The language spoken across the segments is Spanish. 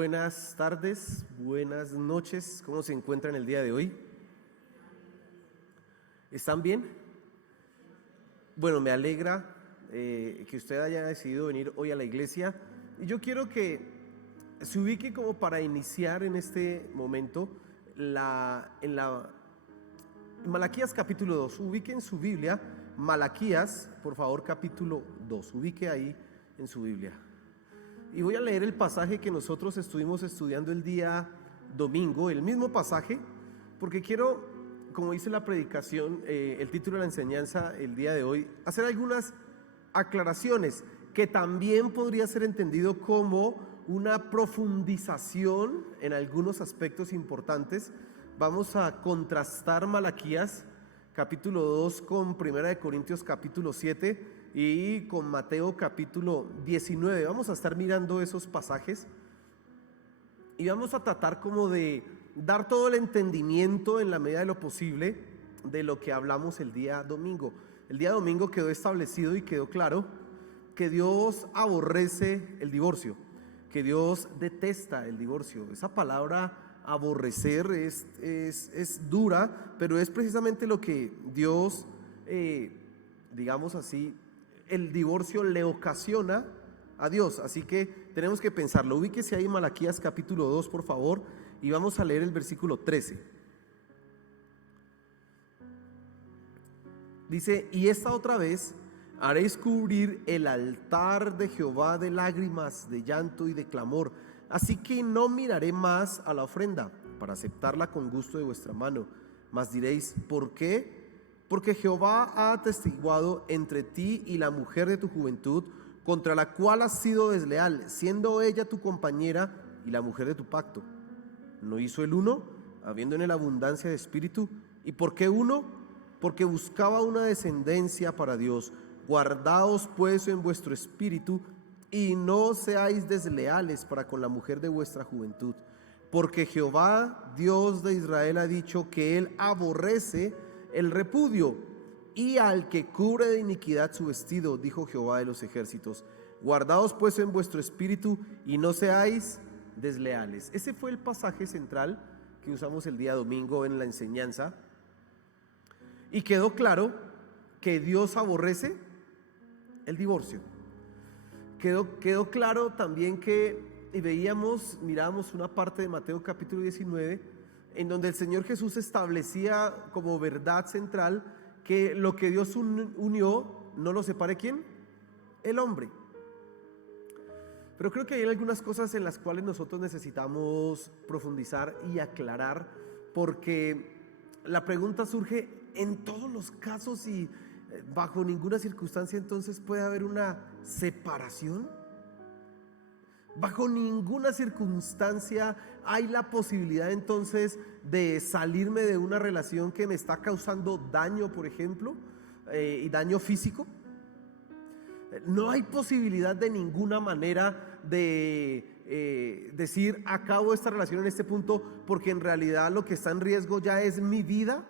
Buenas tardes, buenas noches. ¿Cómo se encuentran el día de hoy? ¿Están bien? Bueno, me alegra que usted haya decidido venir hoy a la iglesia. Y yo quiero que se ubique como para iniciar en este momento en Malaquías capítulo 2. Ubique en su Biblia Malaquías, por favor, capítulo 2. Ubique ahí en su Biblia. Y voy a leer el pasaje que nosotros estuvimos estudiando el día domingo, el mismo pasaje, porque quiero, como dice la predicación, el título de la enseñanza el día de hoy, hacer algunas aclaraciones que también podría ser entendido como una profundización en algunos aspectos importantes. Vamos a contrastar Malaquías capítulo 2 con 1 Corintios capítulo 7 y con Mateo capítulo 19. Vamos a estar mirando esos pasajes y vamos a tratar como de dar todo el entendimiento en la medida de lo posible de lo que hablamos el día domingo. El día domingo quedó establecido y quedó claro que Dios aborrece el divorcio, que Dios detesta el divorcio. Esa palabra aborrecer es dura, pero es precisamente lo que Dios, digamos así, el divorcio le ocasiona a Dios. Así que tenemos que pensarlo. Ubíquese ahí Malaquías capítulo 2, por favor, y vamos a leer el versículo 13. Dice: y esta otra vez haréis cubrir el altar de Jehová de lágrimas, de llanto y de clamor. Así que no miraré más a la ofrenda para aceptarla con gusto de vuestra mano. Mas diréis: ¿por qué? Porque Jehová ha atestiguado entre ti y la mujer de tu juventud, contra la cual has sido desleal, siendo ella tu compañera y la mujer de tu pacto. ¿No hizo el uno, habiendo en él abundancia de espíritu? ¿Y por qué uno? Porque buscaba una descendencia para Dios. Guardaos pues en vuestro espíritu, y no seáis desleales para con la mujer de vuestra juventud. Porque Jehová, Dios de Israel, ha dicho que él aborrece el repudio, y al que cubre de iniquidad su vestido, dijo Jehová de los ejércitos. Guardaos pues en vuestro espíritu y no seáis desleales. Ese fue el pasaje central que usamos el día domingo en la enseñanza, y quedó claro que Dios aborrece el divorcio. Quedó claro también que, y mirábamos una parte de Mateo capítulo 19, en donde el Señor Jesús establecía como verdad central que lo que Dios unió no lo separe ¿quién? El hombre. Pero creo que hay algunas cosas en las cuales nosotros necesitamos profundizar y aclarar, porque la pregunta surge: en todos los casos y bajo ninguna circunstancia entonces puede haber una separación. Bajo ninguna circunstancia hay la posibilidad entonces de salirme de una relación que me está causando daño, por ejemplo, y daño físico. No hay posibilidad de ninguna manera de decir acabo esta relación en este punto, porque en realidad lo que está en riesgo ya es mi vida.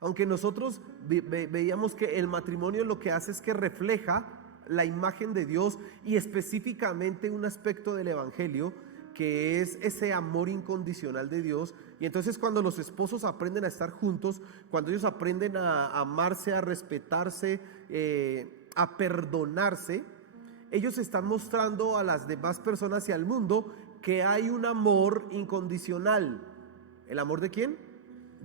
Aunque nosotros veíamos que el matrimonio lo que hace es que refleja la imagen de Dios, y específicamente un aspecto del evangelio que es ese amor incondicional de Dios. Y entonces cuando los esposos aprenden a estar juntos, cuando ellos aprenden a amarse, a respetarse, a perdonarse, ellos están mostrando a las demás personas y al mundo que hay un amor incondicional. ¿El amor de quién?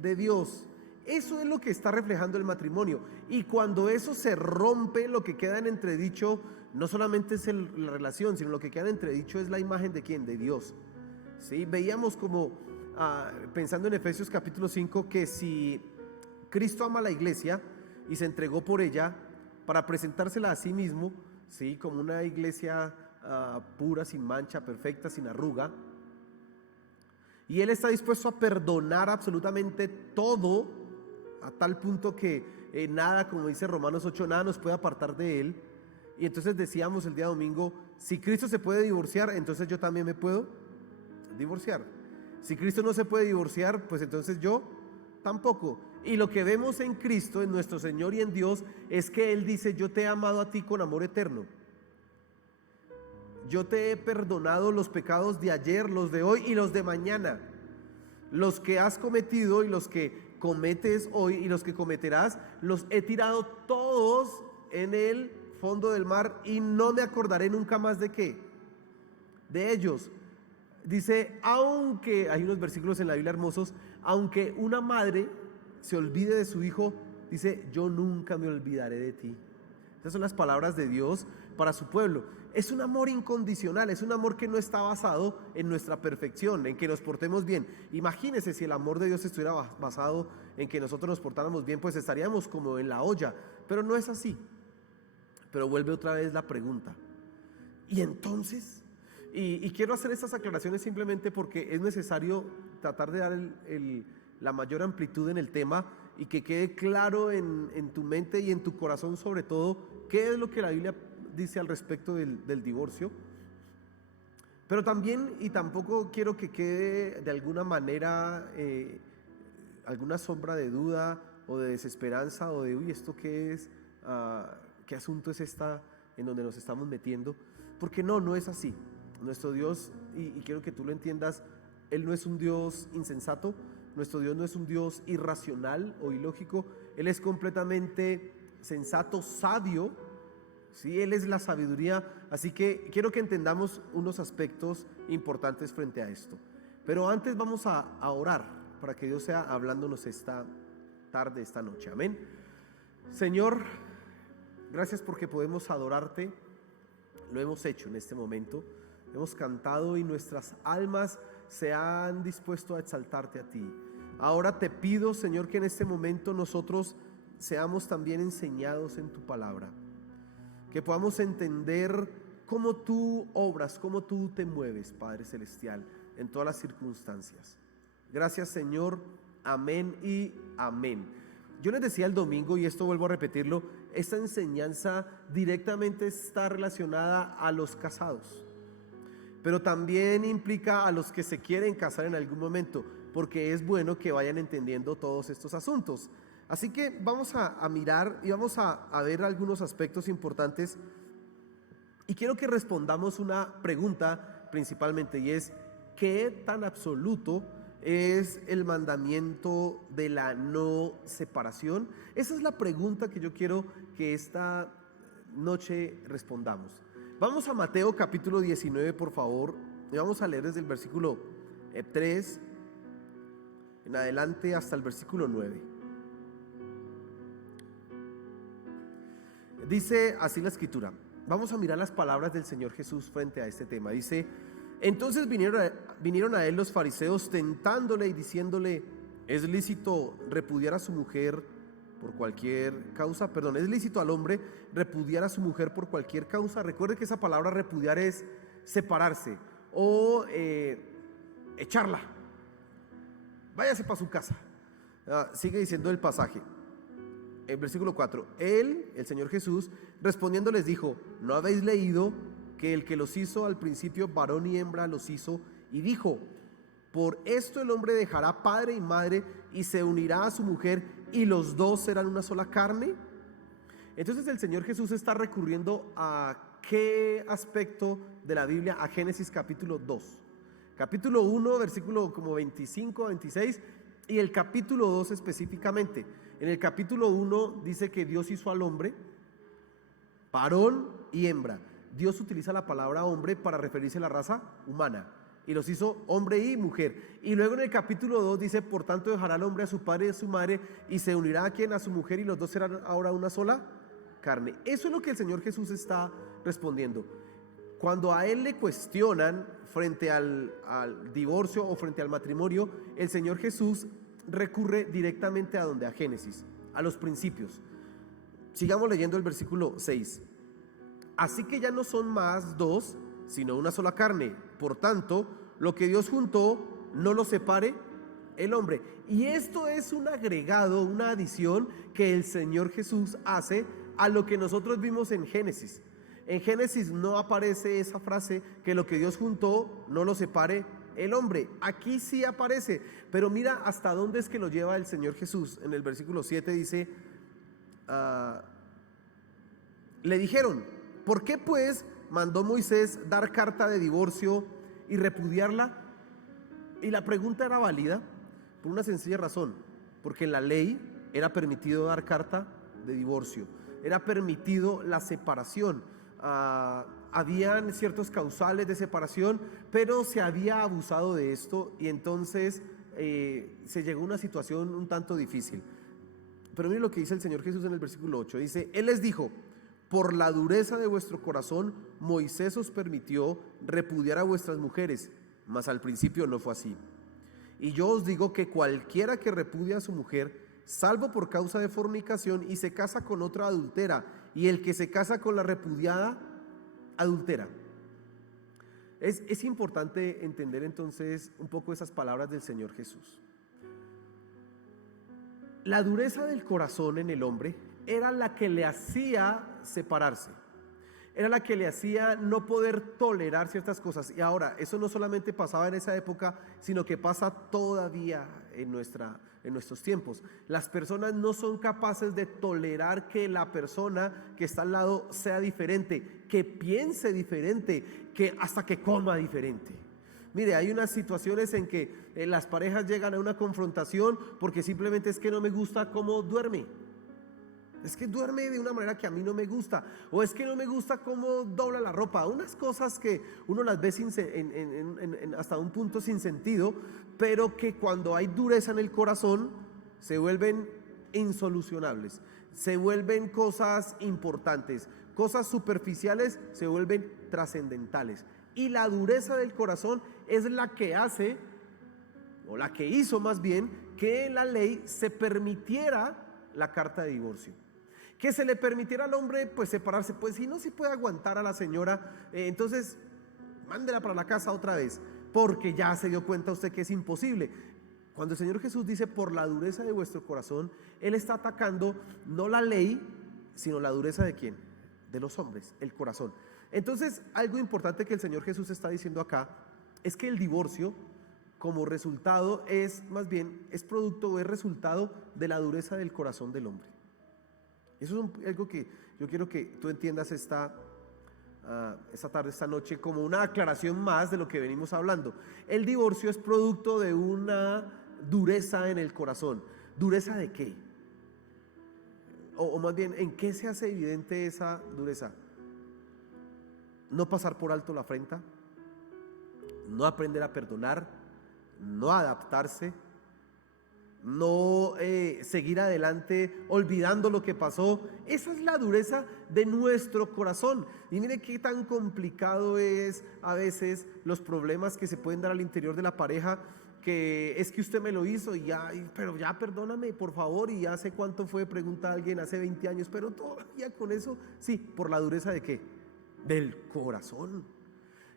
De Dios. Eso es lo que está reflejando el matrimonio. Y cuando eso se rompe, lo que queda en entredicho no solamente es la relación, sino lo que queda en entredicho es la imagen de ¿quién? De Dios. ¿Sí? Veíamos como, pensando en Efesios capítulo 5, que si Cristo ama a la iglesia y se entregó por ella para presentársela a sí mismo, ¿sí? Como una iglesia pura, sin mancha, perfecta, sin arruga, y Él está dispuesto a perdonar absolutamente todo, a tal punto que nada, como dice Romanos 8, nada nos puede apartar de Él. Y entonces decíamos el día domingo: si Cristo se puede divorciar, entonces yo también me puedo divorciar. Si Cristo no se puede divorciar, pues entonces yo tampoco. Y lo que vemos en Cristo, en nuestro Señor y en Dios, es que Él dice: yo te he amado a ti con amor eterno. yo te he perdonado los pecados de ayer, los de hoy y los de mañana. Los que has cometido y los que cometes hoy y los que cometerás, los he tirado todos en el fondo del mar y no me acordaré nunca más de qué, de ellos. Dice, aunque, hay unos versículos en la Biblia hermosos, aunque una madre se olvide de su hijo, dice, yo nunca me olvidaré de ti. Estas son las palabras de Dios para su pueblo. Es un amor incondicional, es un amor que no está basado en nuestra perfección, en que nos portemos bien. Imagínense si el amor de Dios estuviera basado en que nosotros nos portáramos bien, pues estaríamos como en la olla, pero no es así. Pero vuelve otra vez la pregunta, ¿y entonces? Y quiero hacer estas aclaraciones simplemente porque es necesario tratar de dar la mayor amplitud en el tema y que quede claro en tu mente y en tu corazón sobre todo qué es lo que la Biblia dice al respecto del divorcio. Pero también, y tampoco quiero que quede de alguna manera alguna sombra de duda o de desesperanza o de, uy, ¿esto qué es? ¿Qué asunto es esta en donde nos estamos metiendo? Porque no es así. Nuestro Dios, y quiero que tú lo entiendas, Él no es un Dios insensato, nuestro Dios no es un Dios irracional o ilógico, Él es completamente sensato, sabio, ¿sí? Él es la sabiduría, así que quiero que entendamos unos aspectos importantes frente a esto. Pero antes vamos a orar para que Dios sea hablándonos esta tarde, esta noche, amén. Señor, gracias porque podemos adorarte, lo hemos hecho en este momento. Hemos cantado y nuestras almas se han dispuesto a exaltarte a ti. Ahora te pido, Señor, que en este momento nosotros seamos también enseñados en tu palabra, que podamos entender cómo tú obras, cómo tú te mueves, Padre Celestial, en todas las circunstancias. Gracias, Señor, amén y amén. Yo les decía el domingo, y esto vuelvo a repetirlo, esta enseñanza directamente está relacionada a los casados, pero también implica a los que se quieren casar en algún momento, porque es bueno que vayan entendiendo todos estos asuntos. Así que vamos a mirar y vamos a ver algunos aspectos importantes, y quiero que respondamos una pregunta principalmente, y es, ¿qué tan absoluto es el mandamiento de la no separación? Esa es la pregunta que yo quiero que esta noche respondamos. Vamos a Mateo capítulo 19, por favor, y vamos a leer desde el versículo 3 en adelante hasta el versículo 9. Dice así la escritura. Vamos a mirar las palabras del Señor Jesús frente a este tema. Dice, entonces vinieron a él los fariseos tentándole y diciéndole, ¿es lícito repudiar a su mujer por cualquier causa? Perdón, ¿es lícito al hombre repudiar a su mujer por cualquier causa? Recuerde que esa palabra repudiar es separarse o echarla. Váyase para su casa. Sigue diciendo el pasaje. El versículo 4, él, el Señor Jesús, respondiendo les dijo, ¿no habéis leído que el que los hizo al principio varón y hembra los hizo? Y dijo, por esto el hombre dejará padre y madre y se unirá a su mujer y los dos serán una sola carne. Entonces el Señor Jesús está recurriendo a ¿qué aspecto de la Biblia? A Génesis capítulo 2. Capítulo 1, versículo como 25 a 26 y el capítulo 2 específicamente. En el capítulo 1 dice que Dios hizo al hombre varón y hembra. Dios utiliza la palabra hombre para referirse a la raza humana y los hizo hombre y mujer. Y luego en el capítulo 2 dice, por tanto dejará al hombre a su padre y a su madre y se unirá a quien, a su mujer, y los dos serán ahora una sola carne. Eso es lo que el Señor Jesús está respondiendo. Cuando a él le cuestionan frente al divorcio o frente al matrimonio, el Señor Jesús recurre directamente a donde, a Génesis, a los principios. Sigamos leyendo el versículo 6. Así que ya no son más dos, sino una sola carne. Por tanto, lo que Dios juntó, no lo separe el hombre. Y esto es un agregado, una adición que el Señor Jesús hace a lo que nosotros vimos en Génesis. En Génesis no aparece esa frase, que lo que Dios juntó, no lo separe el hombre. Aquí sí aparece, pero mira hasta dónde es que lo lleva el Señor Jesús. En el versículo 7 dice, le dijeron, ¿por qué pues mandó Moisés dar carta de divorcio y repudiarla. Y la pregunta era válida por una sencilla razón, porque en la ley era permitido dar carta de divorcio, era permitido la separación. Habían ciertos causales de separación, pero se había abusado de esto y entonces se llegó a una situación un tanto difícil. Pero miren lo que dice el Señor Jesús en el versículo 8. Dice: Él les dijo: por la dureza de vuestro corazón, Moisés os permitió repudiar a vuestras mujeres, mas al principio no fue así. Y yo os digo que cualquiera que repudia a su mujer, salvo por causa de fornicación, y se casa con otra, adultera, y el que se casa con la repudiada, adultera. Es importante entender entonces un poco esas palabras del Señor Jesús. La dureza del corazón en el hombre era la que le hacía separarse, era la que le hacía no poder tolerar ciertas cosas. Y ahora, eso no solamente pasaba en esa época, sino que pasa todavía en nuestros tiempos. Las personas no son capaces de tolerar que la persona que está al lado sea diferente, que piense diferente, que hasta que coma diferente. Mire, hay unas situaciones en que las parejas llegan a una confrontación porque simplemente es que no me gusta cómo duerme. Es que duerme de una manera que a mí no me gusta, o es que no me gusta cómo dobla la ropa. Unas cosas que uno las ve hasta un punto sin sentido, pero que cuando hay dureza en el corazón se vuelven insolucionables, se vuelven cosas importantes, cosas superficiales se vuelven trascendentales. Y la dureza del corazón es la que hace, o la que hizo más bien, que en la ley se permitiera la carta de divorcio, que se le permitiera al hombre pues separarse. Pues si no se puede aguantar a la señora, entonces mándela para la casa otra vez, porque ya se dio cuenta usted que es imposible. Cuando el Señor Jesús dice por la dureza de vuestro corazón, Él está atacando no la ley, sino la dureza de ¿quién? De los hombres, el corazón. Entonces, algo importante que el Señor Jesús está diciendo acá es que el divorcio como resultado es producto o es resultado de la dureza del corazón del hombre. Eso es algo que yo quiero que tú entiendas esta tarde, esta noche, como una aclaración más de lo que venimos hablando. El divorcio es producto de una dureza en el corazón. ¿Dureza de qué? O más bien, ¿en qué se hace evidente esa dureza? No pasar por alto la afrenta, no aprender a perdonar, no adaptarse, no seguir adelante olvidando lo que pasó. Esa es la dureza de nuestro corazón. Y mire qué tan complicado es a veces los problemas que se pueden dar al interior de la pareja, que es que usted me lo hizo y ya, pero ya perdóname por favor, y hace cuánto fue, pregunta a alguien, hace 20 años, pero todavía con eso, sí, por la dureza de ¿qué? Del corazón.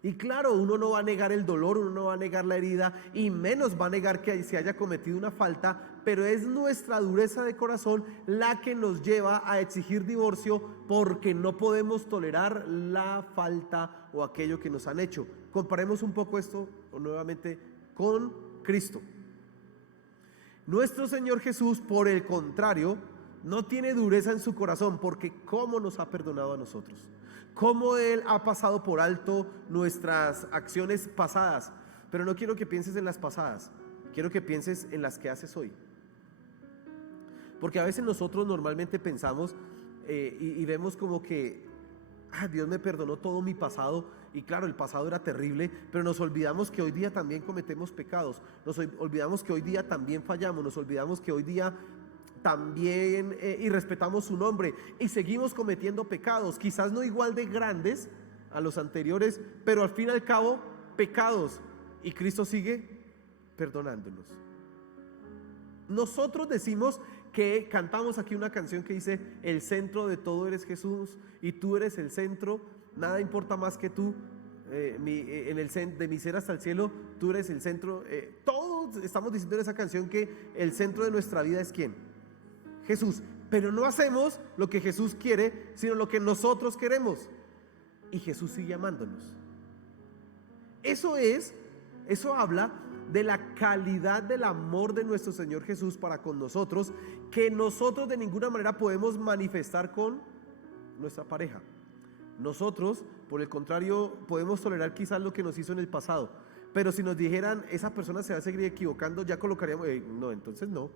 Y claro, uno no va a negar el dolor, uno no va a negar la herida, y menos va a negar que se haya cometido una falta, pero es nuestra dureza de corazón la que nos lleva a exigir divorcio, porque no podemos tolerar la falta o aquello que nos han hecho. Comparemos un poco esto nuevamente con Cristo. Nuestro Señor Jesús, por el contrario, no tiene dureza en su corazón, porque ¿cómo nos ha perdonado a nosotros? Cómo Él ha pasado por alto nuestras acciones pasadas. Pero no quiero que pienses en las pasadas, quiero que pienses en las que haces hoy. Porque a veces nosotros normalmente pensamos y vemos como que Dios me perdonó todo mi pasado, y claro, el pasado era terrible, pero nos olvidamos que hoy día también cometemos pecados, nos olvidamos que hoy día también fallamos, nos olvidamos que hoy día también irrespetamos su nombre y seguimos cometiendo pecados, quizás no igual de grandes a los anteriores, pero al fin y al cabo pecados, y Cristo sigue perdonándonos. Nosotros decimos que cantamos aquí una canción que dice: el centro de todo eres Jesús, y tú eres el centro, nada importa más que tú, de mi ser hasta el cielo, tú eres el centro. Todos estamos diciendo en esa canción que el centro de nuestra vida es ¿quién? Jesús. Pero no hacemos lo que Jesús quiere, sino lo que nosotros queremos, y Jesús sigue amándonos. Eso habla de la calidad del amor de nuestro Señor Jesús para con nosotros, que nosotros de ninguna manera podemos manifestar con nuestra pareja. Nosotros, por el contrario, podemos tolerar quizás lo que nos hizo en el pasado, pero si nos dijeran, esa persona se va a seguir equivocando, ya colocaríamos, no, entonces no,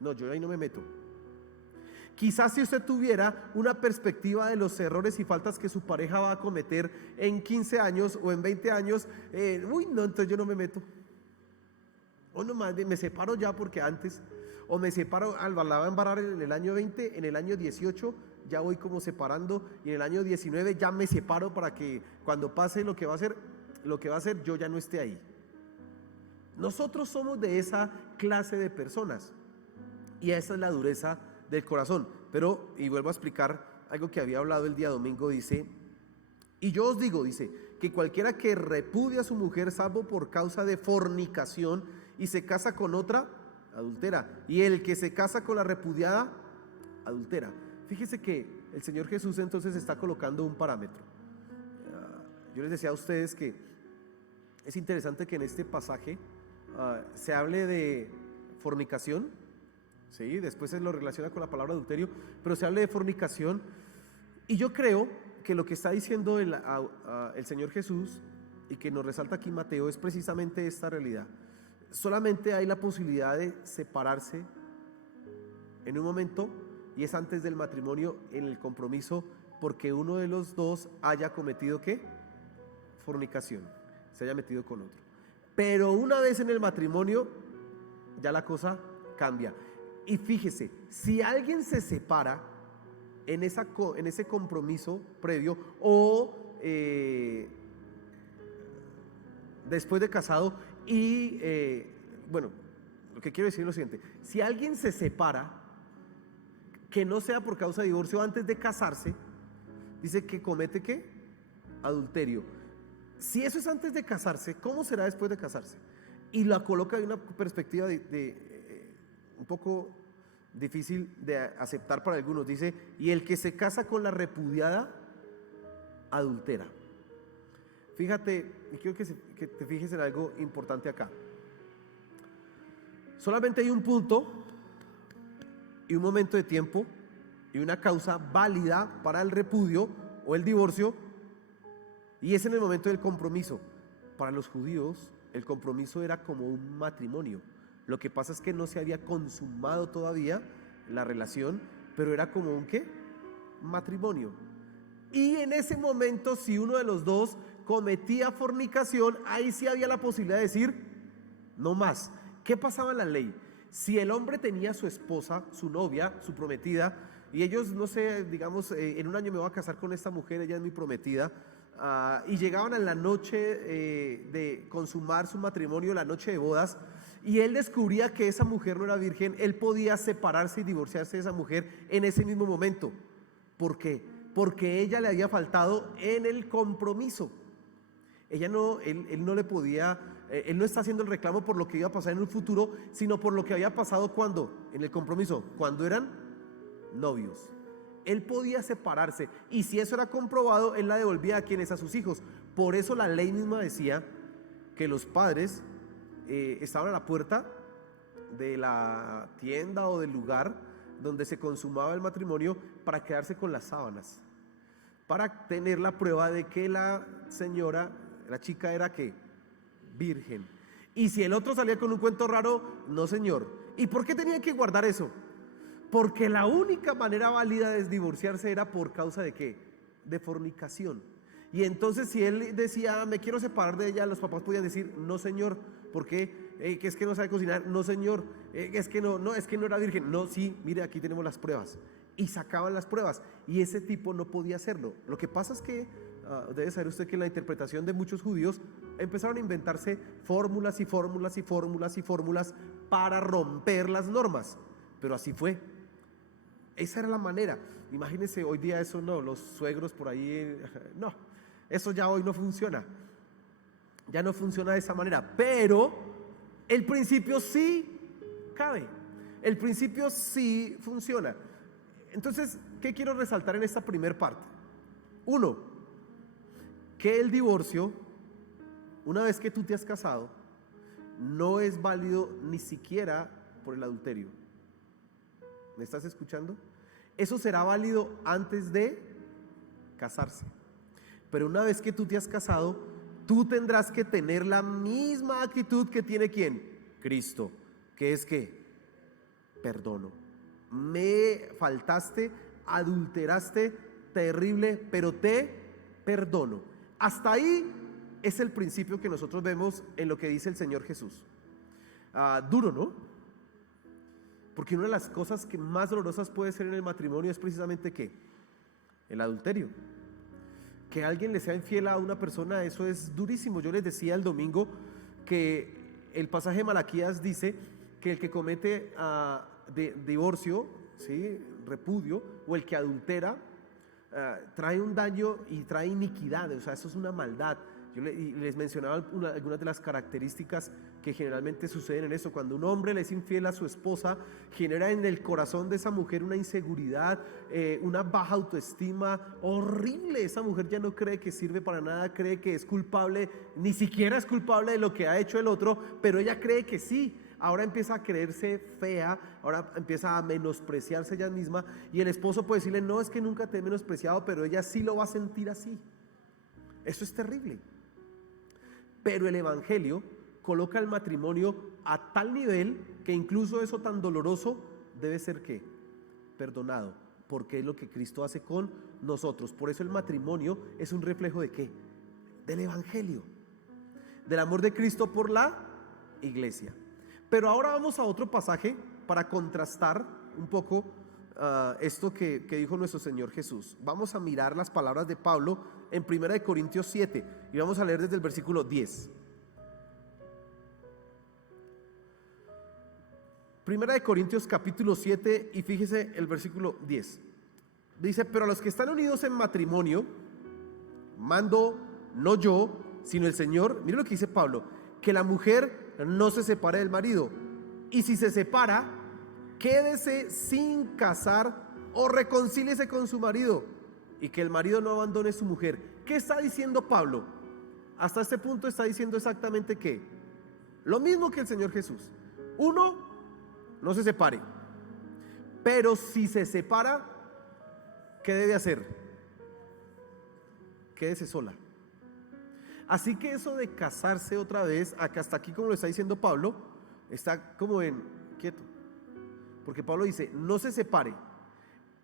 yo ahí no me meto. Quizás si usted tuviera una perspectiva de los errores y faltas que su pareja va a cometer en 15 años o en 20 años, no, entonces yo no me meto. O nomás me separo ya porque antes, o me separo, la va a embarrar en el año 20, en el año 18 ya voy como separando, y en el año 19 ya me separo para que cuando pase lo que va a hacer, yo ya no esté ahí. Nosotros somos de esa clase de personas, y esa es la dureza del corazón. Pero, y vuelvo a explicar algo que había hablado el día domingo, dice, y yo os digo, dice, que cualquiera que repudia a su mujer salvo por causa de fornicación y se casa con otra, adultera, y el que se casa con la repudiada, adultera. Fíjese que el Señor Jesús entonces está colocando un parámetro. Yo les decía a ustedes que es interesante que en este pasaje se hable de fornicación, ¿sí? Después se lo relaciona con la palabra adulterio, pero se hable de fornicación, y yo creo que lo que está diciendo el Señor Jesús y que nos resalta aquí Mateo es precisamente esta realidad. Solamente hay la posibilidad de separarse en un momento, y es antes del matrimonio, en el compromiso, porque uno de los dos haya cometido ¿qué? Fornicación, se haya metido con otro. Pero una vez en el matrimonio ya la cosa cambia. Y fíjese, si alguien se separa en ese compromiso previo o después de casado, y bueno, lo que quiero decir es lo siguiente: si alguien se separa, que no sea por causa de divorcio antes de casarse, dice que comete ¿qué? Adulterio. Si eso es antes de casarse, ¿cómo será después de casarse? Y la coloca de una perspectiva un poco difícil de aceptar para algunos. Dice, y el que se casa con la repudiada, adultera. Fíjate, y quiero que te fijes en algo importante acá. Solamente hay un punto y un momento de tiempo y una causa válida para el repudio o el divorcio, y es en el momento del compromiso. Para los judíos el compromiso era como un matrimonio. Lo que pasa es que no se había consumado todavía la relación, pero era como un ¿qué? Matrimonio. Y en ese momento, si uno de los dos cometía fornicación, ahí sí había la posibilidad de decir no más. ¿Qué pasaba en la ley? Si el hombre tenía su esposa, su novia, su prometida, y ellos, no sé, digamos, en un año me voy a casar con esta mujer, ella es mi prometida, y llegaban a la noche de consumar su matrimonio, la noche de bodas, y él descubría que esa mujer no era virgen, él podía separarse y divorciarse de esa mujer en ese mismo momento. ¿Por qué? Porque ella le había faltado en el compromiso. Él no le podía, él no está haciendo el reclamo por lo que iba a pasar en un futuro, sino por lo que había pasado cuando, en el compromiso, cuando eran novios. Él podía separarse, y si eso era comprobado, él la devolvía a quienes, a sus hijos. Por eso la ley misma decía que los padres estaban a la puerta de la tienda o del lugar donde se consumaba el matrimonio para quedarse con las sábanas, para tener la prueba de que la señora, la chica, era ¿qué? Virgen. Y si el otro salía con un cuento raro, no señor. ¿Y por qué tenían que guardar eso? Porque la única manera válida de divorciarse era por causa de ¿qué? De fornicación. Y entonces si él decía me quiero separar de ella, los papás podían decir no señor. ¿Por qué? Que es que no sabe cocinar. No señor, es que es que no era virgen. No, sí, mire, aquí tenemos las pruebas. Y sacaban las pruebas, y ese tipo no podía hacerlo. Lo que pasa es que debe saber usted que en la interpretación de muchos judíos empezaron a inventarse fórmulas y fórmulas y fórmulas y fórmulas para romper las normas. Pero así fue. Esa era la manera. Imagínense hoy día eso, no, los suegros por ahí, no, eso ya hoy no funciona. Ya no funciona de esa manera, pero el principio sí cabe, el principio sí funciona. Entonces, ¿qué quiero resaltar en esta primera parte? Uno, que el divorcio, una vez que tú te has casado, no es válido ni siquiera por el adulterio. ¿Me estás escuchando? Eso será válido antes de casarse. Pero una vez que tú te has casado, tú tendrás que tener la misma actitud que tiene ¿quién? Cristo, que es que perdono. Me faltaste, adulteraste, terrible, pero te perdono. Hasta ahí es el principio que nosotros vemos en lo que dice el Señor Jesús. Duro, ¿no? Porque una de las cosas que más dolorosas puede ser en el matrimonio es precisamente ¿qué? El adulterio. Que alguien le sea infiel a una persona, eso es durísimo. Yo les decía el domingo que el pasaje de Malaquías dice que el que comete divorcio, ¿sí? Repudio, o el que adultera, trae un daño y trae iniquidad, o sea, eso es una maldad. Yo les mencionaba algunas de las características que generalmente suceden en eso. Cuando un hombre le es infiel a su esposa, genera en el corazón de esa mujer una inseguridad, una baja autoestima horrible. Esa mujer ya no cree que sirve para nada, cree que es culpable, ni siquiera es culpable de lo que ha hecho el otro, pero ella cree que sí. Ahora empieza a creerse fea, ahora empieza a menospreciarse ella misma, y el esposo puede decirle: no, es que nunca te he menospreciado, pero ella sí lo va a sentir así. Eso es terrible. Pero el Evangelio coloca el matrimonio a tal nivel que incluso eso tan doloroso debe ser ¿qué? Perdonado, porque es lo que Cristo hace con nosotros. Por eso el matrimonio es un reflejo ¿de qué? Del Evangelio, del amor de Cristo por la iglesia. Pero ahora vamos a otro pasaje para contrastar un poco esto que dijo nuestro Señor Jesús. Vamos a mirar las palabras de Pablo en 1 Corintios 7 y vamos a leer desde el versículo 10. 1 Corintios capítulo 7 y fíjese el versículo 10. Dice: pero a los que están unidos en matrimonio, mando no yo, sino el Señor. Mire lo que dice Pablo: que la mujer no se separe del marido, y si se separa, quédese sin casar o reconcíliese con su marido, y que el marido no abandone a su mujer. ¿Qué está diciendo Pablo? Hasta este punto está diciendo exactamente ¿qué? Lo mismo que el Señor Jesús. Uno, no se separe. Pero si se separa, ¿qué debe hacer? Quédese sola. Así que eso de casarse otra vez, acá hasta aquí como lo está diciendo Pablo, está como en quieto. Porque Pablo dice: no se separe.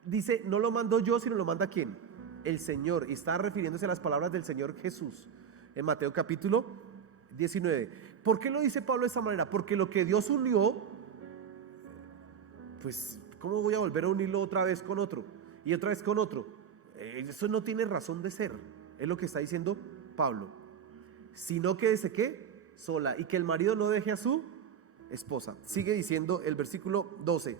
Dice: no lo mando yo, sino lo manda ¿quién? El Señor. Y está refiriéndose a las palabras del Señor Jesús en Mateo capítulo 19. ¿Por qué lo dice Pablo de esta manera? Porque lo que Dios unió, pues ¿cómo voy a volver a unirlo otra vez con otro? Y otra vez con otro. Eso no tiene razón de ser. Es lo que está diciendo Pablo. Sino que dice ¿qué? Sola. Y que el marido no deje a su esposa. Sigue diciendo el versículo 12: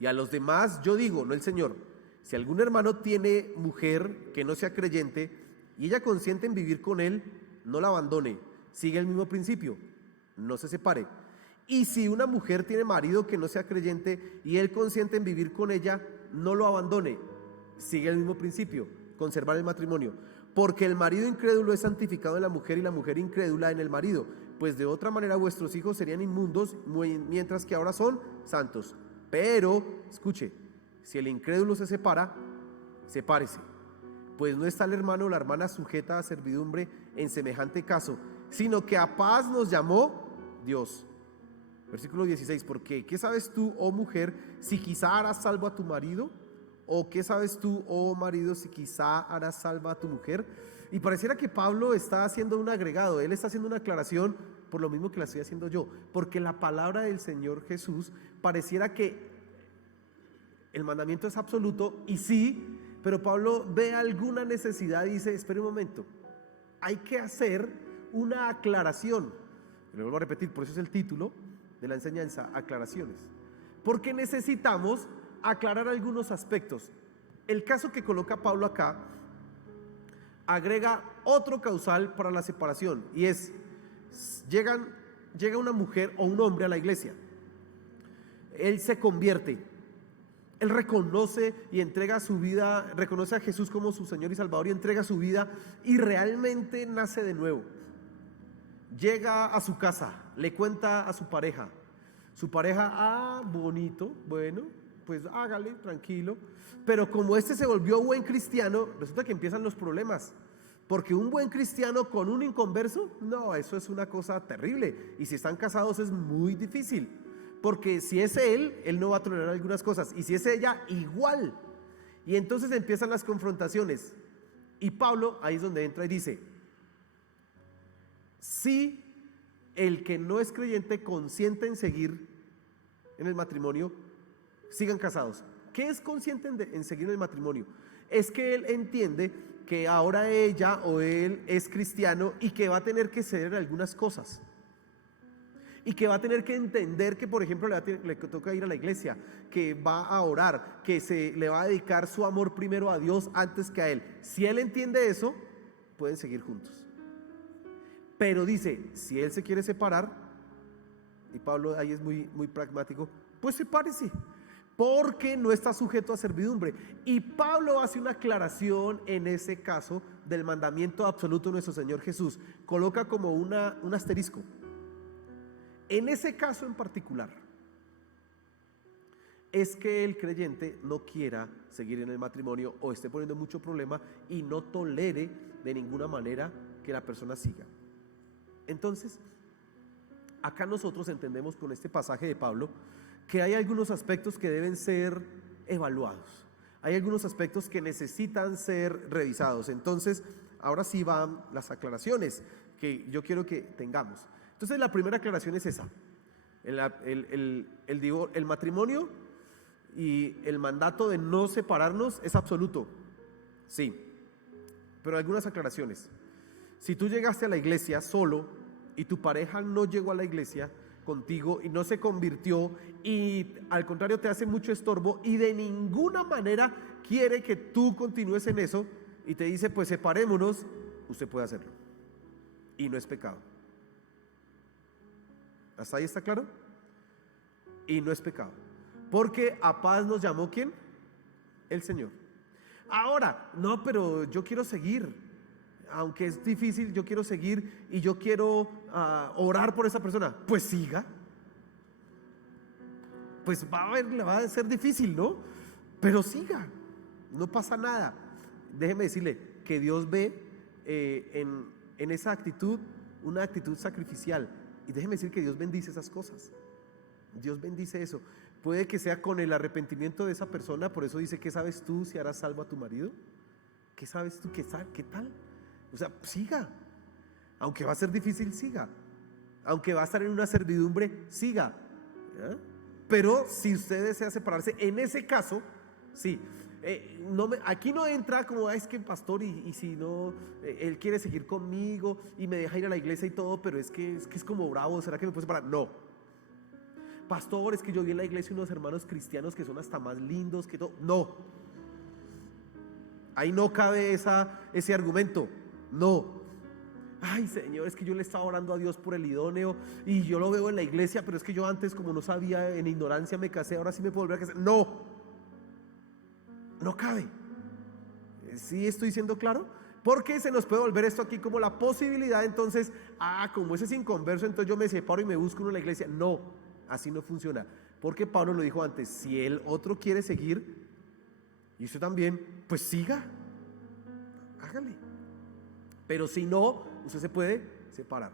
y a los demás yo digo, no el Señor, si algún hermano tiene mujer que no sea creyente y ella consiente en vivir con él, no la abandone. Sigue el mismo principio: no se separe. Y si una mujer tiene marido que no sea creyente y él consiente en vivir con ella, no lo abandone. Sigue el mismo principio: conservar el matrimonio. Porque el marido incrédulo es santificado en la mujer y la mujer incrédula en el marido, pues de otra manera vuestros hijos serían inmundos, mientras que ahora son santos. Pero, escuche, si el incrédulo se separa, sepárese, pues no está el hermano o la hermana sujeta a servidumbre en semejante caso, sino que a paz nos llamó Dios. Versículo 16: porque ¿qué sabes tú, oh mujer, si quizá harás salvo a tu marido? ¿O qué sabes tú, oh marido, si quizá harás salva a tu mujer? Y pareciera que Pablo está haciendo un agregado, él está haciendo una aclaración por lo mismo que la estoy haciendo yo, porque la palabra del Señor Jesús pareciera que el mandamiento es absoluto, y sí, pero Pablo ve alguna necesidad y dice: espere un momento, hay que hacer una aclaración. Lo vuelvo a repetir, por eso es el título de la enseñanza: aclaraciones, porque necesitamos aclarar algunos aspectos. El caso que coloca Pablo acá agrega otro causal para la separación, y es: llega una mujer o un hombre a la iglesia, él se convierte, él reconoce y entrega su vida, reconoce a Jesús como su Señor y Salvador y entrega su vida y realmente nace de nuevo. Llega a su casa, le cuenta a su pareja, bonito, bueno, pues hágale, tranquilo. Pero como este se volvió buen cristiano, resulta que empiezan los problemas. Porque un buen cristiano con un inconverso, no, eso es una cosa terrible. Y si están casados es muy difícil. Porque si es él no va a tolerar algunas cosas. Y si es ella, igual. Y entonces empiezan las confrontaciones. Y Pablo ahí es donde entra y dice: si el que no es creyente consiente en seguir en el matrimonio, sigan casados. ¿Qué es consciente en seguir en el matrimonio? Es que él entiende que ahora ella o él es cristiano y que va a tener que ceder en algunas cosas. Y que va a tener que entender que, por ejemplo, le toca ir a la iglesia, que va a orar, que le va a dedicar su amor primero a Dios antes que a él. Si él entiende eso, pueden seguir juntos. Pero dice, si él se quiere separar, y Pablo ahí es muy, muy pragmático, pues sepárese, porque no está sujeto a servidumbre. Y Pablo hace una aclaración en ese caso del mandamiento absoluto de nuestro Señor Jesús. Coloca como un asterisco. En ese caso en particular, es que el creyente no quiera seguir en el matrimonio o esté poniendo mucho problema y no tolere de ninguna manera que la persona siga. Entonces, acá nosotros entendemos con este pasaje de Pablo que hay algunos aspectos que deben ser evaluados. Hay algunos aspectos que necesitan ser revisados. Entonces, ahora sí van las aclaraciones que yo quiero que tengamos. Entonces, la primera aclaración es esa. El matrimonio y el mandato de no separarnos es absoluto. Sí, pero algunas aclaraciones. Si tú llegaste a la iglesia solo y tu pareja no llegó a la iglesia contigo y no se convirtió y al contrario te hace mucho estorbo y de ninguna manera quiere que tú continúes en eso y te dice pues separémonos, usted puede hacerlo y no es pecado. ¿Hasta ahí está claro? Y no es pecado, porque a paz nos llamó ¿quién? El Señor. Ahora, no, pero yo quiero seguir, aunque es difícil, yo quiero seguir y yo quiero orar por esa persona. Pues siga. Pues le va a ser difícil, ¿no? Pero siga, no pasa nada. Déjeme decirle que Dios ve en esa actitud una actitud sacrificial. Y déjeme decir que Dios bendice esas cosas. Dios bendice eso. Puede que sea con el arrepentimiento de esa persona. Por eso dice, ¿qué sabes tú si harás salvo a tu marido? ¿Qué sabes tú? ¿Qué tal? O sea, siga. Aunque va a ser difícil, siga. Aunque va a estar en una servidumbre, siga. ¿Ya? Pero si usted desea separarse, en ese caso, sí. Aquí no entra como, es que pastor, y si no, él quiere seguir conmigo y me deja ir a la iglesia y todo, pero es que es como bravo, ¿será que me puede separar? No. Pastor, es que yo vi en la iglesia unos hermanos cristianos que son hasta más lindos que todo. No. Ahí no cabe ese argumento. No. Ay, Señor, es que yo le estaba orando a Dios por el idóneo y yo lo veo en la iglesia, pero es que yo antes, como no sabía, en ignorancia me casé, ahora sí me puedo volver a casar. No. No cabe. ¿Sí estoy siendo claro? Porque se nos puede volver esto aquí como la posibilidad, entonces, como ese es inconverso, entonces yo me separo y me busco uno en la iglesia. No, así no funciona. Porque Pablo lo dijo antes, si el otro quiere seguir, y usted también, pues siga, hágale. Pero si no, usted se puede separar.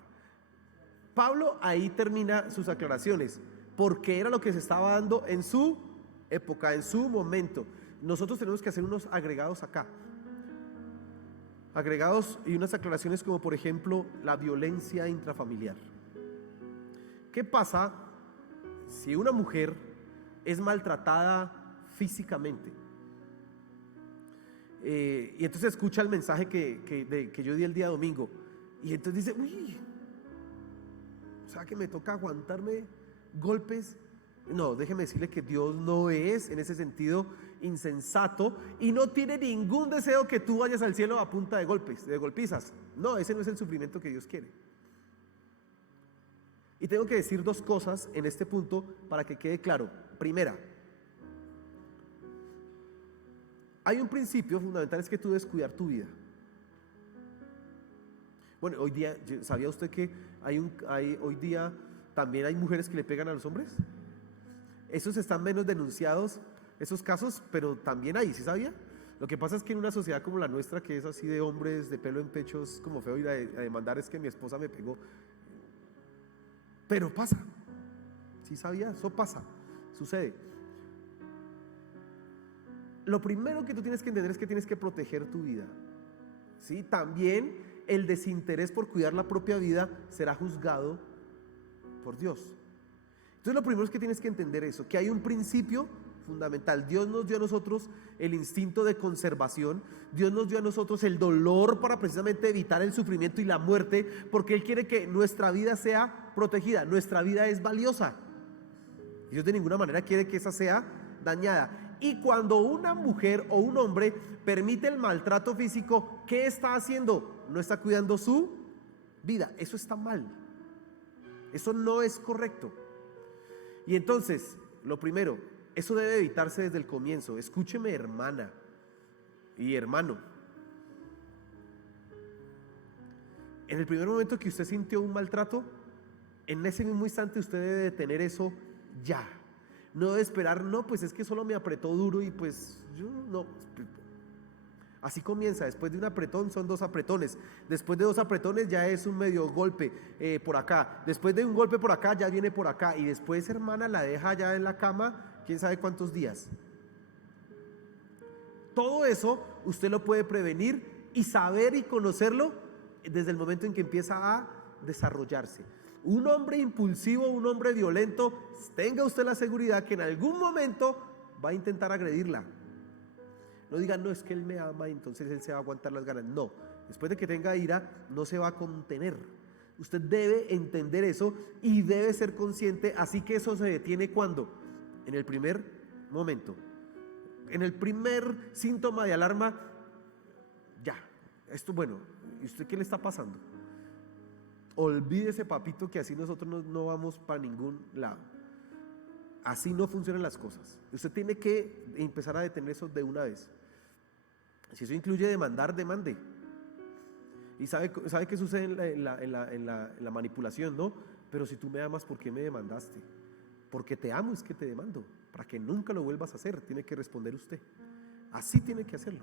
Pablo ahí termina sus aclaraciones, porque era lo que se estaba dando en su época, en su momento. Nosotros tenemos que hacer unos agregados acá. Agregados y unas aclaraciones como por ejemplo la violencia intrafamiliar. ¿Qué pasa si una mujer es maltratada físicamente? Y entonces escucha el mensaje que yo di el día domingo y entonces dice, uy, o sea que me toca aguantarme golpes. No, déjeme decirle que Dios no es en ese sentido insensato y no tiene ningún deseo que tú vayas al cielo a punta de golpes, de golpizas. No, ese no es el sufrimiento que Dios quiere. Y tengo que decir dos cosas en este punto para que quede claro. Primera, hay un principio fundamental, es que tú debes cuidar tu vida. Bueno, hoy día, ¿sabía usted que hoy día también hay mujeres que le pegan a los hombres? Esos están menos denunciados esos casos, pero también hay, ¿sí sabía? Lo que pasa es que en una sociedad como la nuestra, que es así de hombres de pelo en pecho, es como feo ir a demandar, es que mi esposa me pegó. Pero pasa, ¿sí sabía? Eso pasa, sucede. Lo primero que tú tienes que entender es que tienes que proteger tu vida, ¿sí? También el desinterés por cuidar la propia vida será juzgado por Dios. Entonces lo primero es que tienes que entender eso, que hay un principio fundamental. Dios nos dio a nosotros el instinto de conservación, Dios nos dio a nosotros el dolor para precisamente evitar el sufrimiento y la muerte, porque Él quiere que nuestra vida sea protegida. Nuestra vida es valiosa y Dios de ninguna manera quiere que esa sea dañada. Y cuando una mujer o un hombre permite el maltrato físico, ¿qué está haciendo? No está cuidando su vida. Eso está mal, eso no es correcto. Y entonces, lo primero, eso debe evitarse desde el comienzo. Escúcheme, hermana y hermano. En el primer momento que usted sintió un maltrato, en ese mismo instante usted debe detener eso ya. No debe esperar, no, pues es que solo me apretó duro y pues yo no. Así comienza. Después de un apretón son 2 apretones. Después de 2 apretones ya es un medio golpe por acá. Después de un golpe por acá ya viene por acá. Y después, hermana, la deja ya en la cama quién sabe cuántos días. Todo eso usted lo puede prevenir y saber y conocerlo desde el momento en que empieza a desarrollarse. Un hombre impulsivo, un hombre violento, tenga usted la seguridad que en algún momento va a intentar agredirla. No digan, no, es que él me ama y entonces él se va a aguantar las ganas. No, después de que tenga ira, no se va a contener. Usted debe entender eso y debe ser consciente. Así que eso se detiene ¿cuándo? En el primer momento. En el primer síntoma de alarma, ya. Esto, bueno, ¿y usted qué le está pasando? Olvídese, papito, que así nosotros no vamos para ningún lado. Así no funcionan las cosas. Usted tiene que empezar a detener eso de una vez. Si eso incluye demandar, demande. Y sabe qué sucede en la manipulación, ¿no? Pero si tú me amas, ¿por qué me demandaste? Porque te amo es que te demando. Para que nunca lo vuelvas a hacer, tiene que responder usted. Así tiene que hacerlo.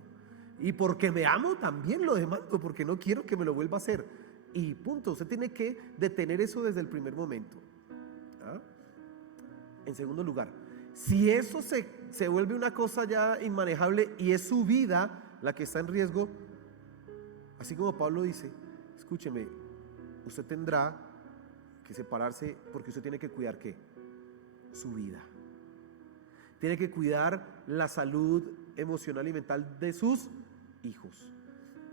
Y porque me amo, también lo demando, porque no quiero que me lo vuelva a hacer. Y punto. Usted tiene que detener eso desde el primer momento. ¿Ah? En segundo lugar, si eso se vuelve una cosa ya inmanejable y es su vida la que está en riesgo, así como Pablo dice, escúcheme, usted tendrá que separarse porque usted tiene que cuidar ¿qué? Su vida. Tiene que cuidar la salud emocional y mental de sus hijos.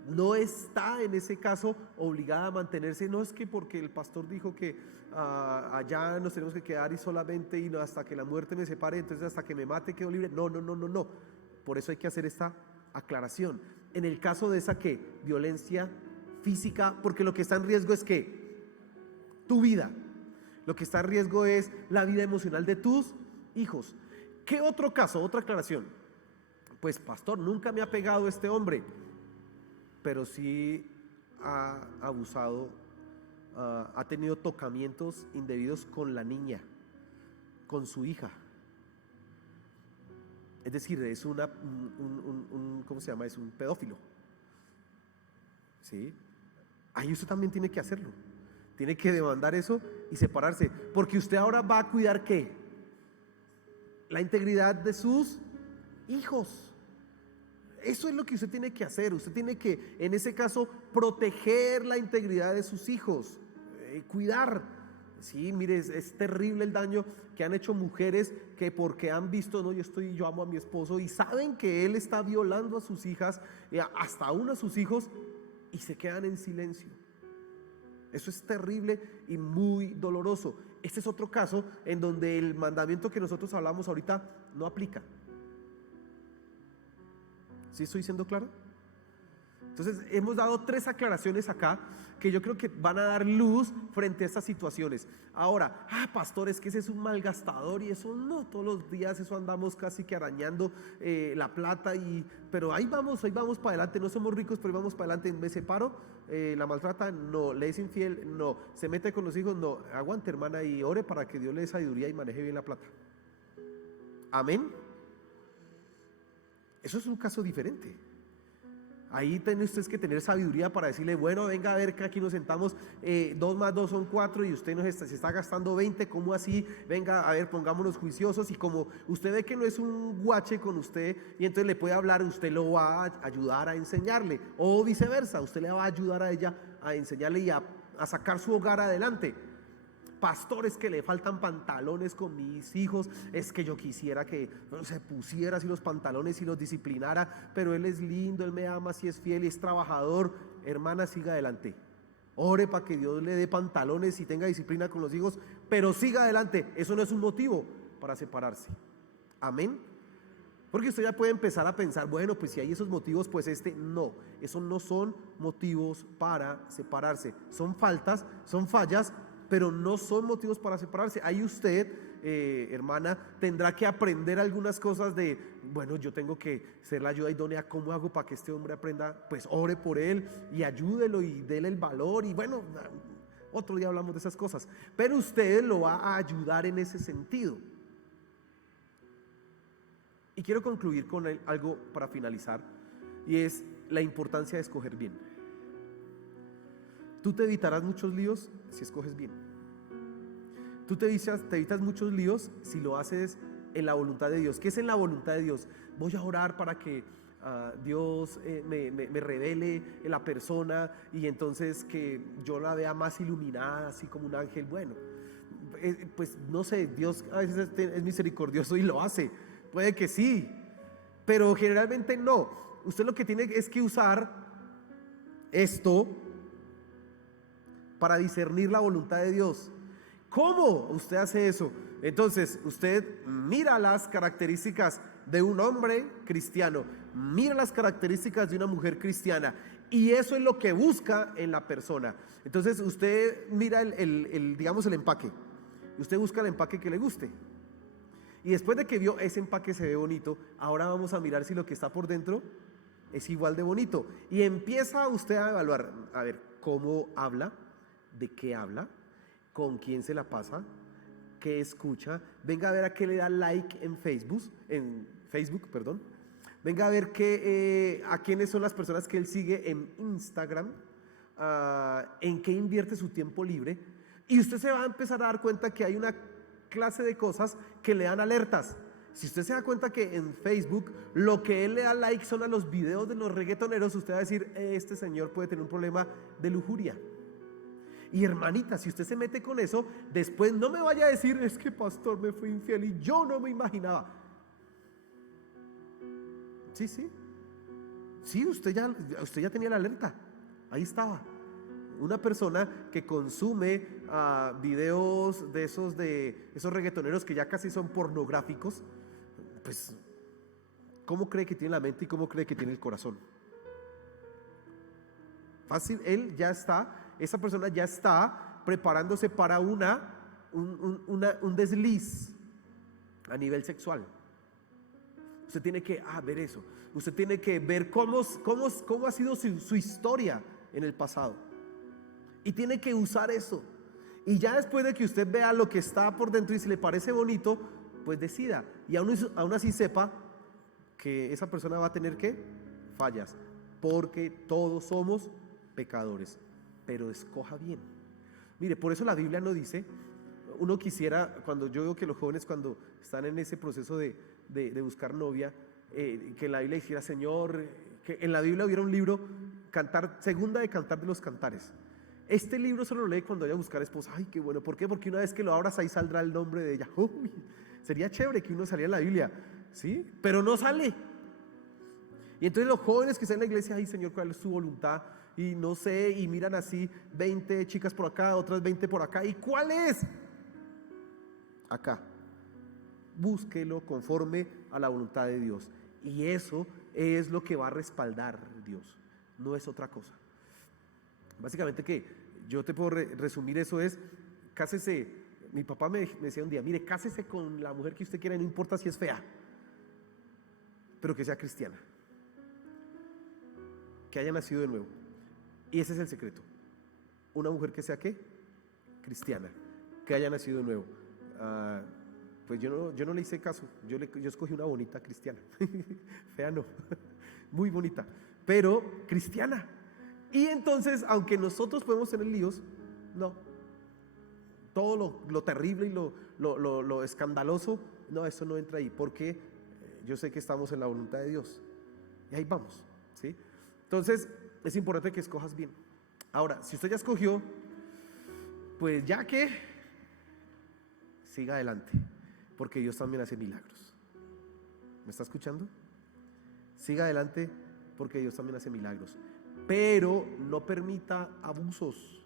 No está en ese caso obligada a mantenerse, no es que porque el pastor dijo que allá nos tenemos que quedar y solamente y no, hasta que la muerte me separe, entonces hasta que me mate quedo libre. No. Por eso hay que hacer esta aclaración. En el caso de esa ¿qué? Violencia física, porque lo que está en riesgo es ¿qué? Tu vida. Lo que está en riesgo es la vida emocional de tus hijos. ¿Qué otro caso? Otra aclaración. Pues pastor, nunca me ha pegado este hombre, pero sí ha abusado, ha tenido tocamientos indebidos con la niña, con su hija. Es decir, es ¿cómo se llama? Es un pedófilo. ¿Sí? Ahí usted también tiene que hacerlo. Tiene que demandar eso y separarse, porque usted ahora va a cuidar ¿qué? La integridad de sus hijos. Eso es lo que usted tiene que hacer. Usted tiene que, en ese caso, proteger la integridad de sus hijos, cuidar. Sí, mire, es terrible el daño que han hecho mujeres que porque han visto, no, yo amo a mi esposo y saben que él está violando a sus hijas, hasta aún a sus hijos, y se quedan en silencio. Eso es terrible y muy doloroso. Este es otro caso en donde el mandamiento que nosotros hablamos ahorita no aplica. ¿Sí estoy siendo claro? Entonces hemos dado 3 aclaraciones acá que yo creo que van a dar luz frente a estas situaciones. Ahora, pastor, es que ese es un malgastador y eso no, todos los días eso andamos casi que arañando la plata, pero ahí vamos para adelante, no somos ricos pero ahí vamos para adelante. Me separo, la maltrata, no, le es infiel, no, se mete con los hijos, no, aguante hermana y ore para que Dios le dé sabiduría y maneje bien la plata. Amén. Eso es un caso diferente. Ahí tiene usted que tener sabiduría para decirle, bueno, venga a ver que aquí nos sentamos, 2 más 2 son 4 y usted se está gastando 20, ¿cómo así? Venga, a ver, pongámonos juiciosos. Y como usted ve que no es un guache con usted y entonces le puede hablar, usted lo va a ayudar a enseñarle, o viceversa, usted le va a ayudar a ella a enseñarle y a sacar su hogar adelante. Pastores, que le faltan pantalones con mis hijos, es que yo quisiera que se pusiera así los pantalones y los disciplinara, pero él es lindo, él me ama, si es fiel y es trabajador. Hermana, siga adelante, ore para que Dios le dé pantalones y tenga disciplina con los hijos, pero siga adelante. Eso no es un motivo para separarse. Amén. Porque usted ya puede empezar a pensar, bueno, pues si hay esos motivos, pues no, esos no son motivos para separarse, son fallas, pero no son motivos para separarse. Ahí usted, hermana, tendrá que aprender algunas cosas de, bueno, yo tengo que ser la ayuda idónea. ¿Cómo hago para que este hombre aprenda? Pues ore por él y ayúdelo y déle el valor. Y bueno, otro día hablamos de esas cosas, pero usted lo va a ayudar en ese sentido. Y quiero concluir con algo para finalizar, y es la importancia de escoger bien. Tú te evitarás muchos líos si escoges bien. Tú te evitas muchos líos si lo haces en la voluntad de Dios. ¿Qué es en la voluntad de Dios? Voy a orar para que Dios me revele en la persona y entonces que yo la vea más iluminada, así como un ángel. Bueno, pues no sé, Dios a veces es misericordioso y lo hace. Puede que sí, pero generalmente no. Usted lo que tiene es que usar esto para discernir la voluntad de Dios. ¿Cómo usted hace eso? Entonces usted mira las características de un hombre cristiano, mira las características de una mujer cristiana, y eso es lo que busca en la persona. Entonces usted mira digamos el empaque, usted busca el empaque que le guste, y después de que vio ese empaque se ve bonito, ahora vamos a mirar si lo que está por dentro es igual de bonito, y empieza usted a evaluar, a ver cómo habla, de qué habla, con quién se la pasa, qué escucha. Venga a ver a qué le da like en Facebook, venga a ver a quiénes son las personas que él sigue en Instagram, en qué invierte su tiempo libre, y usted se va a empezar a dar cuenta que hay una clase de cosas que le dan alertas. Si usted se da cuenta que en Facebook lo que él le da like son a los videos de los reggaetoneros, usted va a decir, este señor puede tener un problema de lujuria. Y hermanita, si usted se mete con eso, después no me vaya a decir, es que pastor me fue infiel y yo no me imaginaba. Sí, usted ya tenía la alerta. Ahí estaba. Una persona que consume videos de esos reggaetoneros que ya casi son pornográficos, pues ¿cómo cree que tiene la mente y cómo cree que tiene el corazón? Fácil, esa persona ya está preparándose para un desliz a nivel sexual. Usted tiene que ver eso. Usted tiene que ver cómo ha sido su historia en el pasado. Y tiene que usar eso. Y ya después de que usted vea lo que está por dentro y si le parece bonito, pues decida. Y aún así sepa que esa persona va a tener fallas. Porque todos somos pecadores. Pero escoja bien. Mire, por eso la Biblia no dice, uno quisiera, cuando yo veo que los jóvenes cuando están en ese proceso de buscar novia, que en la Biblia dijera, Señor, que en la Biblia hubiera un libro, segunda de Cantar de los Cantares. Este libro solo lo lee cuando vaya a buscar esposa. Ay, qué bueno. ¿Por qué? Porque una vez que lo abras ahí saldrá el nombre de ella. Uy, sería chévere que uno saliera en la Biblia, ¿sí? Pero no sale. Y entonces los jóvenes que están en la iglesia, ay Señor, ¿cuál es tu voluntad? Y no sé, y miran así 20 chicas por acá, otras 20 por acá. ¿Y cuál es? Acá. Búsquelo conforme a la voluntad de Dios. Y eso es lo que va a respaldar Dios, no es otra cosa. Básicamente que yo te puedo resumir eso es, cásese. Mi papá me decía un día, mire, cásese con la mujer que usted quiera, no importa si es fea, pero que sea cristiana, que haya nacido de nuevo. Y ese es el secreto. Una mujer que sea cristiana, que haya nacido de nuevo. Pues yo no le hice caso, yo escogí una bonita cristiana, fea no, muy bonita, pero cristiana. Y entonces, aunque nosotros podemos tener líos, no, todo lo terrible y lo escandaloso, no, eso no entra ahí, porque yo sé que estamos en la voluntad de Dios, y ahí vamos, ¿sí? Entonces, es importante que escojas bien. Ahora, si usted ya escogió, pues ya que siga adelante, porque Dios también hace milagros. ¿Me está escuchando? Siga adelante, porque Dios también hace milagros, pero no permita abusos,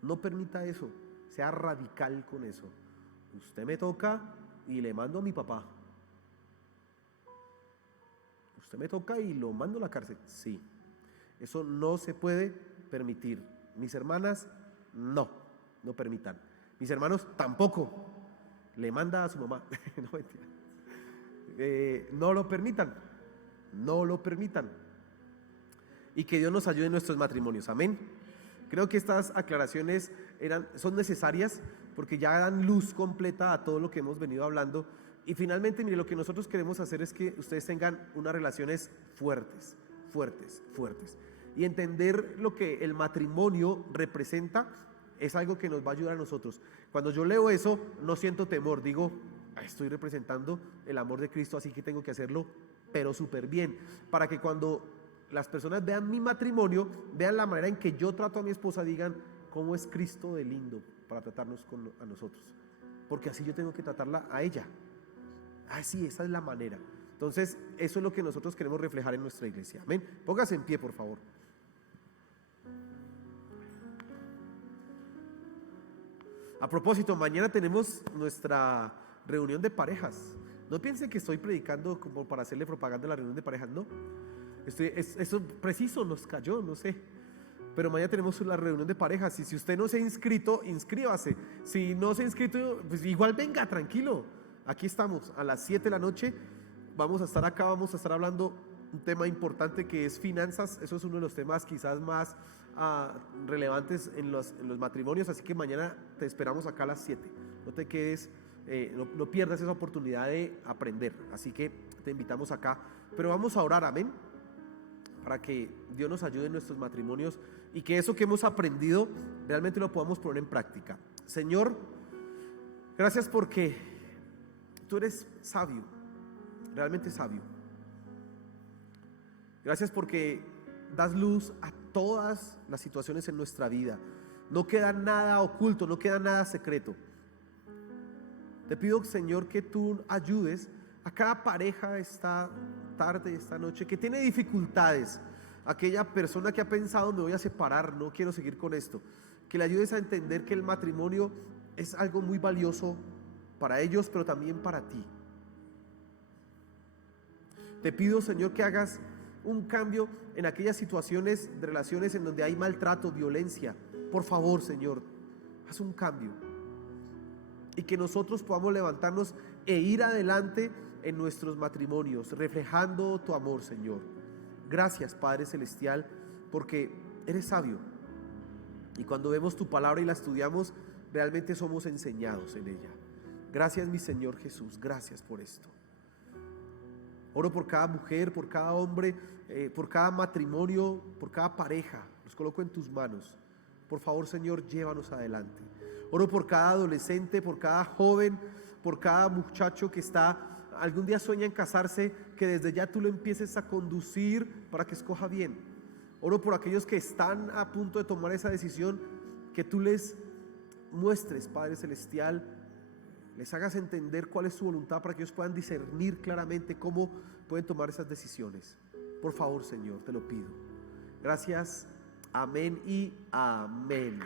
no permita eso, sea radical con eso. Usted me toca y le mando a mi papá. Usted me toca y lo mando a la cárcel. Sí, eso no se puede permitir. Mis hermanas, no permitan. Mis hermanos, tampoco. Le manda a su mamá. No, mentira. No lo permitan. No lo permitan. Y que Dios nos ayude en nuestros matrimonios. Amén. Creo que estas aclaraciones son necesarias porque ya dan luz completa a todo lo que hemos venido hablando. Y finalmente, mire, lo que nosotros queremos hacer es que ustedes tengan unas relaciones fuertes. Y entender lo que el matrimonio representa es algo que nos va a ayudar a nosotros. Cuando yo leo eso, no siento temor, digo, estoy representando el amor de Cristo, así que tengo que hacerlo, pero súper bien, para que cuando las personas vean mi matrimonio, vean la manera en que yo trato a mi esposa, digan, ¿cómo es Cristo de lindo para tratarnos a nosotros? Porque así yo tengo que tratarla a ella. Así, esa es la manera. Entonces, eso es lo que nosotros queremos reflejar en nuestra iglesia. Amén. Póngase en pie, por favor. A propósito, mañana tenemos nuestra reunión de parejas. No piensen que estoy predicando como para hacerle propaganda a la reunión de parejas, no. Eso preciso nos cayó, no sé. Pero mañana tenemos la reunión de parejas y si usted no se ha inscrito, inscríbase. Si no se ha inscrito, pues igual venga, tranquilo. Aquí estamos a las 7 de la noche. Vamos a estar acá, vamos a estar hablando un tema importante que es finanzas. Eso es uno de los temas quizás más relevantes en los matrimonios. Así que mañana te esperamos acá a las 7. No te quedes, no pierdas esa oportunidad de aprender. Así que te invitamos acá. Pero vamos a orar, amén, para que Dios nos ayude en nuestros matrimonios y que eso que hemos aprendido realmente lo podamos poner en práctica. Señor, gracias porque tú eres sabio, realmente sabio. Gracias porque das luz a todas las situaciones en nuestra vida. No queda nada oculto, no queda nada secreto. Te pido, Señor, que tú ayudes a cada pareja esta tarde, esta noche, que tiene dificultades. Aquella persona que ha pensado, me voy a separar, no quiero seguir con esto. Que le ayudes a entender que el matrimonio es algo muy valioso para ellos, pero también para ti. Te pido, Señor, que hagas un cambio en aquellas situaciones de relaciones en donde hay maltrato, violencia. Por favor, Señor, haz un cambio. Y que nosotros podamos levantarnos e ir adelante en nuestros matrimonios, reflejando tu amor, Señor. Gracias, Padre Celestial, porque eres sabio. Y cuando vemos tu palabra y la estudiamos, realmente somos enseñados en ella. Gracias, mi Señor Jesús, gracias por esto. Oro por cada mujer, por cada hombre, por cada matrimonio, por cada pareja. Los coloco en tus manos. Por favor, Señor, llévanos adelante. Oro por cada adolescente, por cada joven, por cada muchacho que algún día sueña en casarse, que desde ya tú lo empieces a conducir para que escoja bien. Oro por aquellos que están a punto de tomar esa decisión, que tú les muestres, Padre Celestial, les hagas entender cuál es tu voluntad para que ellos puedan discernir claramente cómo pueden tomar esas decisiones. Por favor, Señor, te lo pido. Gracias, amén y amén.